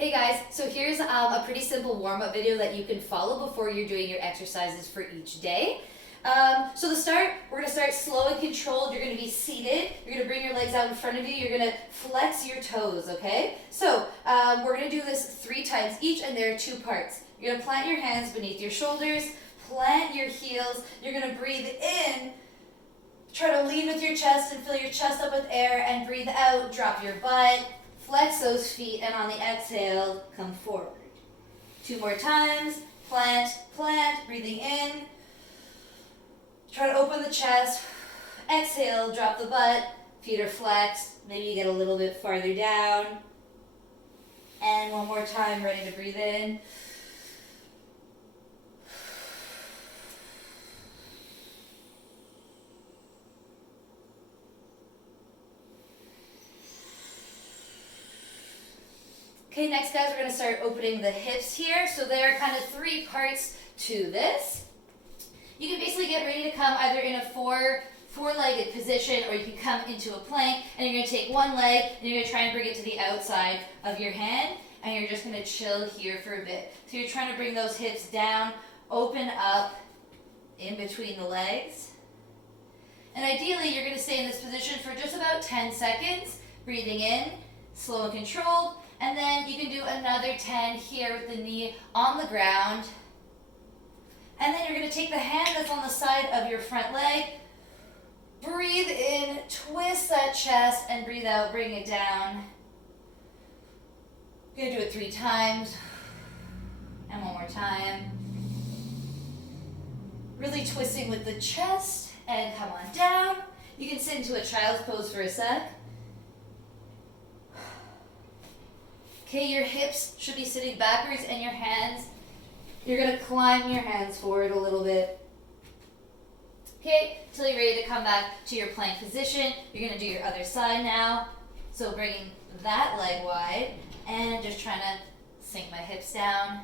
Hey guys, so here's a pretty simple warm-up video that you can follow before you're doing your exercises for each day. So to start, we're going to start slow and controlled. You're going to be seated. You're going to bring your legs out in front of you. You're going to flex your toes, okay? So we're going to do this 3 times each, and there are 2 parts. You're going to plant your hands beneath your shoulders, plant your heels. You're going to breathe in. Try to lead with your chest and fill your chest up with air, and breathe out, drop your butt. Flex those feet, and on the exhale, come forward. 2 more times. Plant, plant, breathing in. Try to open the chest. Exhale, drop the butt. Feet are flexed. Maybe you get a little bit farther down. And 1 more time, ready to breathe in. Okay, next guys, we're going to start opening the hips here. So there are kind of 3 parts to this. You can basically get ready to come either in a four-legged position, or you can come into a plank, and you're going to take one leg and you're going to try and bring it to the outside of your hand, and you're just going to chill here for a bit. So you're trying to bring those hips down, open up in between the legs. And ideally, you're going to stay in this position for just about 10 seconds, breathing in, slow and controlled. And then you can do another 10 here with the knee on the ground. And then you're going to take the hand that's on the side of your front leg. Breathe in, twist that chest, and breathe out, bring it down. You're going to do it 3 times. And 1 more time. Really twisting with the chest, and come on down. You can sit into a child's pose for a sec. Okay, your hips should be sitting backwards, and your hands, you're going to climb your hands forward a little bit. Okay, until you're ready to come back to your plank position. You're going to do your other side now. So bringing that leg wide, and just trying to sink my hips down.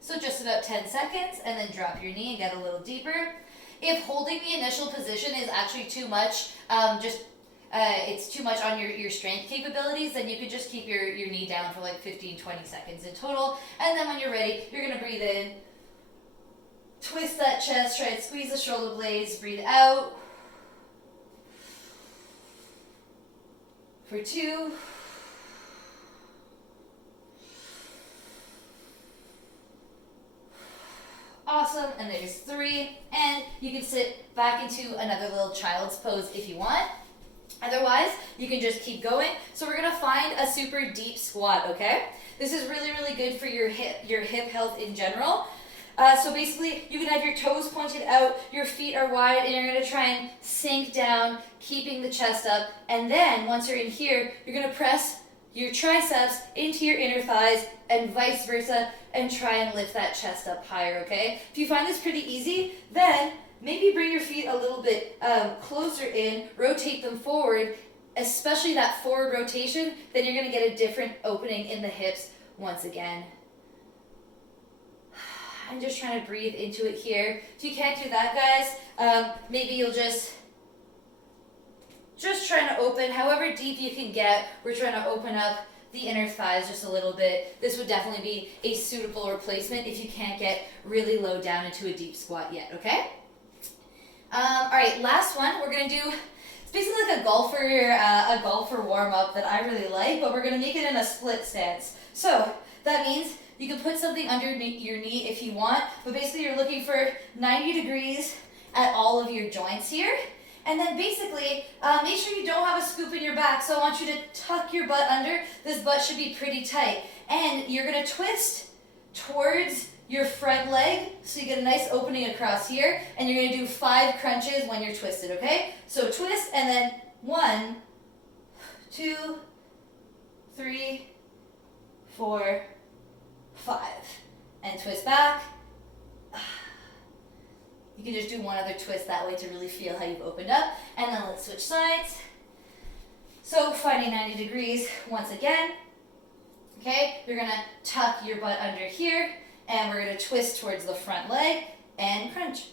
So just about 10 seconds, and then drop your knee and get a little deeper. If holding the initial position is actually too much, it's too much on your strength capabilities, then you could just keep your knee down for like 15-20 seconds in total. And then when you're ready, you're going to breathe in, twist that chest, try and squeeze the shoulder blades, breathe out for 2. Awesome, and there's 3, and you can sit back into another little child's pose if you want. Otherwise, you can just keep going. So we're going to find a super deep squat, okay? This is really, really good for your hip health in general. So basically, you can have your toes pointed out, your feet are wide, and you're going to try and sink down, keeping the chest up. And then, once you're in here, you're going to press your triceps into your inner thighs, and vice versa, and try and lift that chest up higher, okay? If you find this pretty easy, then maybe bring your feet a little bit closer in, rotate them forward, especially that forward rotation, then you're gonna get a different opening in the hips once again. I'm just trying to breathe into it here. If you can't do that, guys, maybe you'll just trying to open however deep you can get. We're trying to open up the inner thighs just a little bit. This would definitely be a suitable replacement if you can't get really low down into a deep squat yet, okay? All right, last one. We're going to do, it's basically like a golfer warm-up that I really like, but we're going to make it in a split stance. So that means you can put something under your knee if you want, but basically you're looking for 90 degrees at all of your joints here. And then basically, make sure you don't have a scoop in your back. So I want you to tuck your butt under. This butt should be pretty tight. And you're going to twist towards your front leg. So you get a nice opening across here. And you're going to do 5 crunches when you're twisted, okay? So twist, and then 1, 2, 3, 4, 5. And twist back. You can just do one other twist that way to really feel how you've opened up. And then let's switch sides. So finding 90 degrees once again. Okay, you're going to tuck your butt under here, and we're going to twist towards the front leg and crunch.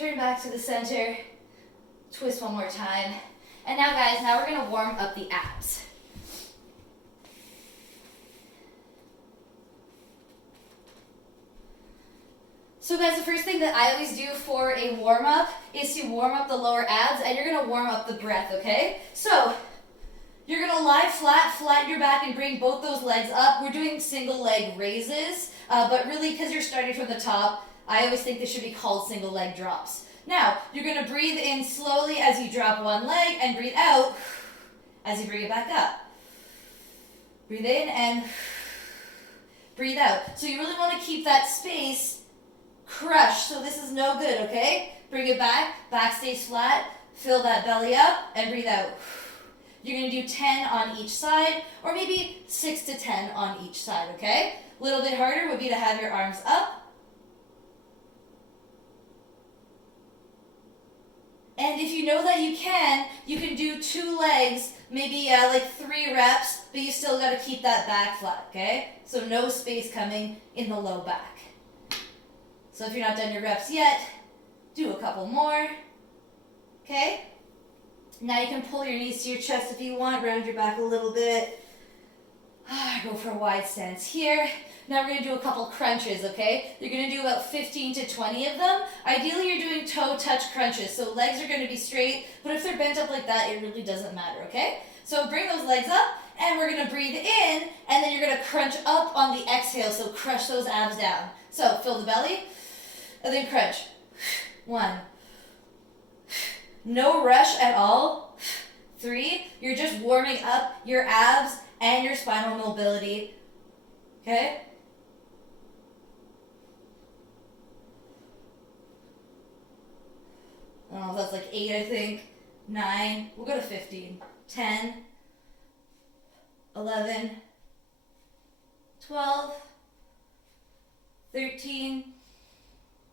Turn back to the center. Twist one more time. And now guys, now we're gonna warm up the abs. So guys, the first thing that I always do for a warm up is to warm up the lower abs, and you're gonna warm up the breath, okay? So, you're gonna lie flat, flatten your back, and bring both those legs up. We're doing single leg raises, but really, because you're starting from the top, I always think this should be called single leg drops. Now, you're gonna breathe in slowly as you drop one leg, and breathe out as you bring it back up. Breathe in and breathe out. So you really wanna keep that space crushed, so this is no good, okay? Bring it back stays flat, fill that belly up, and breathe out. You're gonna do 10 on each side, or maybe 6 to 10 on each side, okay? A little bit harder would be to have your arms up. And if you know that you can do 2 legs, maybe like 3 reps, but you still gotta keep that back flat, okay? So no space coming in the low back. So if you're not done your reps yet, do a couple more, okay? Now you can pull your knees to your chest if you want, round your back a little bit. Go for a wide stance here. Now we're gonna do a couple crunches, okay? You're gonna do about 15 to 20 of them. Ideally you're doing toe touch crunches, so legs are gonna be straight, but if they're bent up like that, it really doesn't matter, okay? So bring those legs up, and we're gonna breathe in, and then you're gonna crunch up on the exhale, so crush those abs down. So fill the belly, and then crunch. 1. No rush at all. 3. You're just warming up your abs and your spinal mobility. Okay? I don't know if that's like 8, I think. 9. We'll go to 15. 10. 11. 12. 13.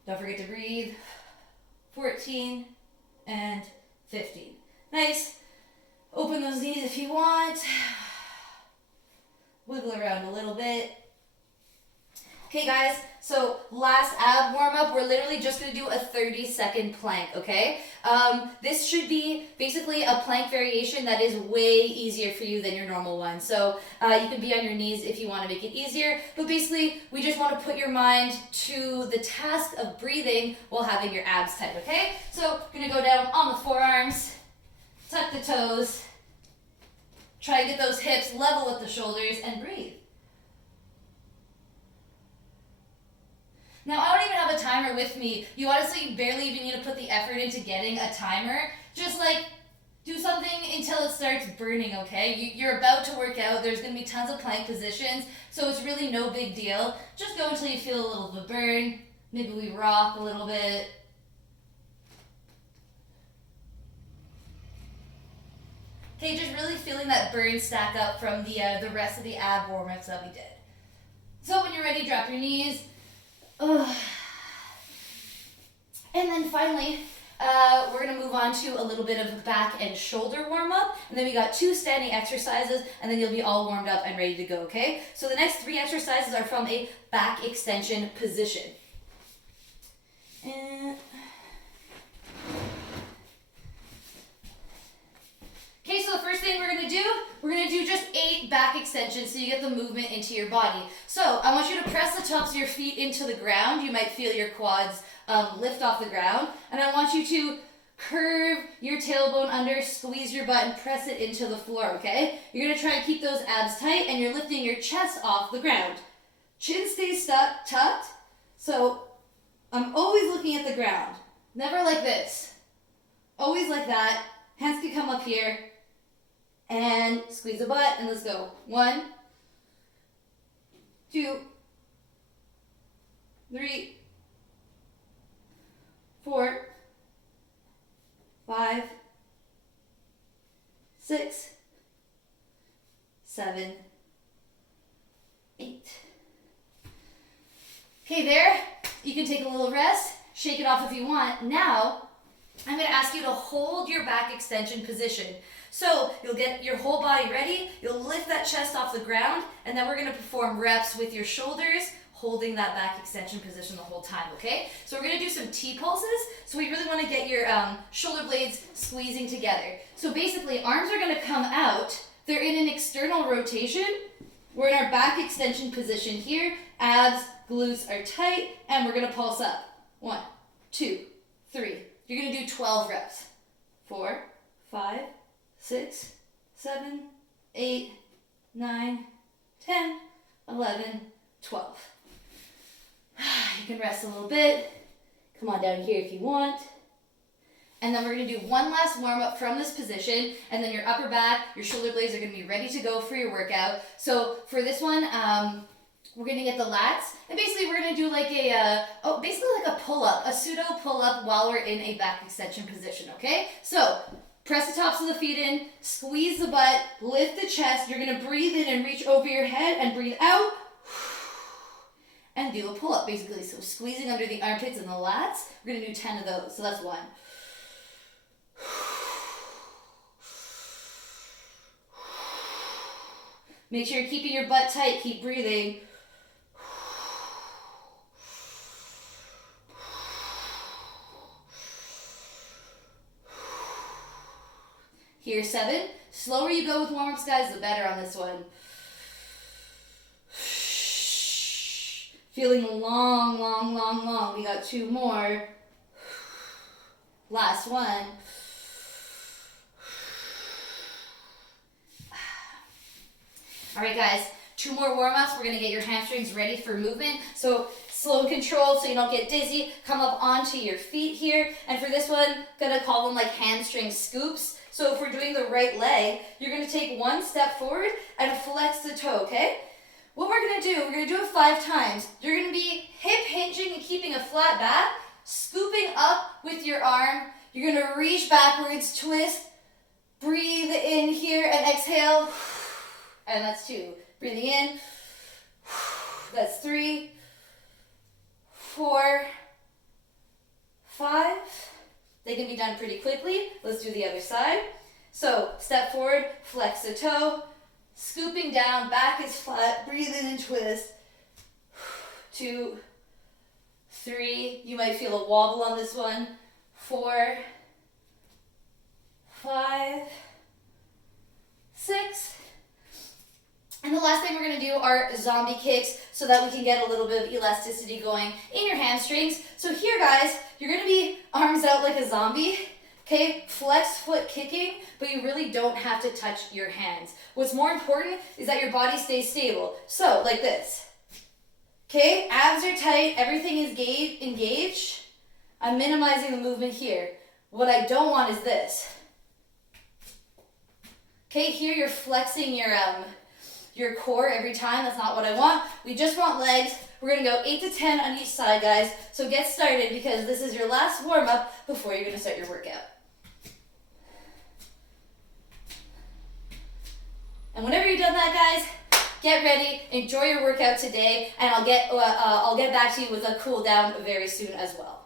Don't forget to breathe. 14 and 15. Nice. Open those knees if you want. Wiggle around a little bit. Okay guys, so last ab warm up, we're literally just gonna do a 30-second plank, okay? This should be basically a plank variation that is way easier for you than your normal one. So you can be on your knees if you wanna make it easier, but basically we just wanna put your mind to the task of breathing while having your abs tight, okay? So gonna go down on the forearms, tuck the toes, try to get those hips level with the shoulders, and breathe. Now, I don't even have a timer with me. You honestly barely even need to put the effort into getting a timer. Just like, do something until it starts burning, okay? You're about to work out. There's going to be tons of plank positions, so it's really no big deal. Just go until you feel a little bit of burn. Maybe we rock a little bit. Okay, just really feeling that burn stack up from the rest of the ab warm-ups that we did. So when you're ready, drop your knees. And then finally, we're going to move on to a little bit of back and shoulder warm-up. And then we got 2 standing exercises, and then you'll be all warmed up and ready to go, okay? So the next 3 exercises are from a back extension position. Okay, so the first thing we're going to do just 8 back extensions so you get the movement into your body. So I want you to press the tops of your feet into the ground. You might feel your quads lift off the ground. And I want you to curve your tailbone under, squeeze your butt, and press it into the floor, okay? You're going to try and keep those abs tight, and you're lifting your chest off the ground. Chin stays tucked, so I'm always looking at the ground. Never like this. Always like that. Hands can come up here. And squeeze the butt, and let's go. 1, 2, 3, 4, 5, 6, 7, 8. Okay, there. You can take a little rest. Shake it off if you want. Now, I'm going to ask you to hold your back extension position. So you'll get your whole body ready, you'll lift that chest off the ground, and then we're going to perform reps with your shoulders, holding that back extension position the whole time, okay? So we're gonna do some T pulses. So we really wanna get your shoulder blades squeezing together. So basically, arms are gonna come out. They're in an external rotation. We're in our back extension position here. Abs, glutes are tight, and we're gonna pulse up. 1, 2, 3. You're gonna do 12 reps. 4, 5, 6, 7, 8, 9, 10, 11, 12. You can rest a little bit. Come on down here if you want. And then we're going to do one last warm up from this position, and then your upper back, your shoulder blades are going to be ready to go for your workout. So for this one, we're going to get the lats, and basically we're going to do like basically like a pull-up, a pseudo pull-up while we're in a back extension position, okay? So press the tops of the feet in, squeeze the butt, lift the chest. You're going to breathe in and reach over your head and breathe out. And do a pull-up, basically. So squeezing under the armpits and the lats. We're going to do 10 of those. So that's 1. Make sure you're keeping your butt tight. Keep breathing. Here, 7. Slower you go with warm-ups, guys, the better on this one. Feeling long, long, long, long. We got 2 more. Last one. All right, guys, 2 more warm-ups. We're gonna get your hamstrings ready for movement. So slow and controlled so you don't get dizzy. Come up onto your feet here. And for this one, gonna call them like hamstring scoops. So if we're doing the right leg, you're gonna take 1 step forward and flex the toe, okay? What we're gonna do, we're gonna do it 5 times. You're gonna be hip hinging and keeping a flat back, scooping up with your arm. You're gonna reach backwards, twist, breathe in here and exhale. And that's 2. Breathing in. That's 3, 4, 5. They can be done pretty quickly. Let's do the other side. So step forward, flex the toe, scooping down, back is flat, breathe in and twist. 2, 3. You might feel a wobble on this one. 4, 5, 6. And the last thing we're going to do are zombie kicks so that we can get a little bit of elasticity going in your hamstrings. So here, guys, you're going to be arms out like a zombie. Okay, flex foot kicking, but you really don't have to touch your hands. What's more important is that your body stays stable. So, like this. Okay, abs are tight, everything is engaged. I'm minimizing the movement here. What I don't want is this. Okay, here you're flexing your core every time. That's not what I want. We just want legs. We're going to go 8 to 10 on each side, guys. So get started because this is your last warm-up before you're going to start your workout. And whenever you've done that, guys, get ready, enjoy your workout today, and I'll get back to you with a cool down very soon as well.